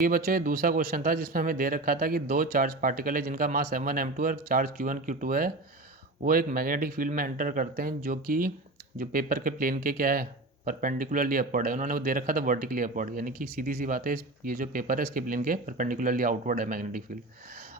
ये बच्चों ये दूसरा क्वेश्चन था जिसमें हमें दे रखा था कि दो चार्ज पार्टिकल है जिनका मास m1 m2 और चार्ज q1 q2 है, वो एक मैग्नेटिक फील्ड में एंटर करते हैं जो कि जो पेपर के प्लेन के क्या है परपेंडिकुलरली अपवर्ड है। उन्होंने वो दे रखा था वर्टिकली अपवर्ड, यानी कि सीधी सी बात है ये जो पेपर है इसके प्लेन के परपेंडिकुलरली आउटवर्ड है मैग्नेटिक फील्ड।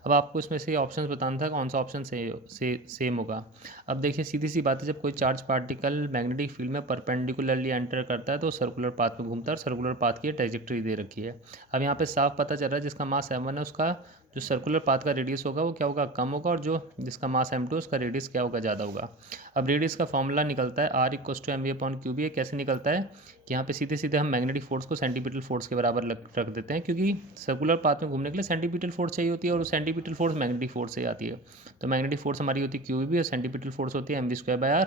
अब आपको इसमें से ऑप्शंस बताना था कौन सा ऑप्शन सेम होगा। अब देखिए सीधी सी बात है, जब कोई चार्ज पार्टिकल मैग्नेटिक फील्ड में परपेंडिकुलरली एंटर करता है तो सर्कुलर पाथ में घूमता है और सर्कुलर पाथ की ट्रेजेक्टरी दे रखी है। अब यहाँ पे साफ पता चल रहा है जिसका मास m1 है उसका जो सर्कुलर पाथ का रेडियस होगा वो क्या होगा, कम होगा, और जो जिसका मास m2 उसका रेडियस क्या होगा, ज़्यादा होगा। अब रेडियस का फॉर्मूला निकलता है R = mv/क्यूब। ये कैसे निकलता है कि यहाँ पे सीधे सीधे हम मैग्नेटिक फोर्स को सेंटीपिटल फोर्स के बराबर रख देते हैं, क्योंकि सर्कुलर पाथ में घूमने के लिए सेंटीपिटल फोर्स चाहिए होती है और सेंटीपिटल फोर्स मैग्नेटिक फोर्स से आती है। तो मैग्नेटिक फोर्स हमारी होती है क्यूब और सेंटीपिटल फोर्स होती है mv²/r।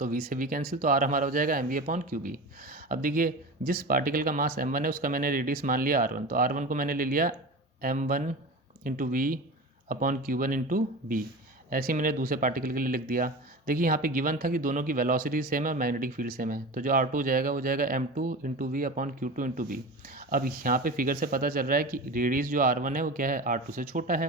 तो v से v कैंसिल, तो r हमारा हो जाएगा mv/क्यूब। अब देखिए जिस पार्टिकल का मास m1 है उसका मैंने रेडियस मान लिया r1, तो r1 को मैंने ले लिया m1 × v/q1 × b। ऐसे ही मैंने दूसरे पार्टिकल के लिए लिख दिया। देखिए यहाँ पे गिवन था कि दोनों की वेलोसिटी सेम है और मैग्नेटिक फील्ड सेम है, तो जो r2 जाएगा वो जाएगा m2 × v/q2 × b। अब यहाँ पे फिगर से पता चल रहा है कि रेडियस जो r1 है वो क्या है, r2 से छोटा है,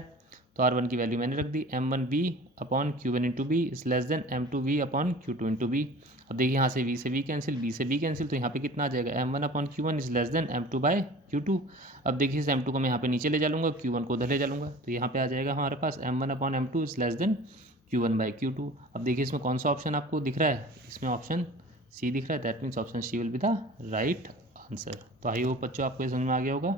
तो r1 की वैल्यू मैंने रख दी m1v/q1 × b is less than m2v/q2 × b। अब देखिए यहाँ से v कैंसिल, b से b कैंसिल, तो यहाँ पे कितना आ जाएगा m1/q1 is less than m2/q2। अब देखिए इस m2 को मैं यहाँ पे नीचे ले जा लूँगा, q1 को उधर ले जा लूँगा, तो यहाँ पे आ जाएगा हमारे पास m1/m2 is less than q1/q2। अब देखिए इसमें कौन सा ऑप्शन आपको दिख रहा है, इसमें ऑप्शन सी दिख रहा है, that means option C will be the right answer. तो आई होप बच्चों आपको ये समझ में आ गया होगा।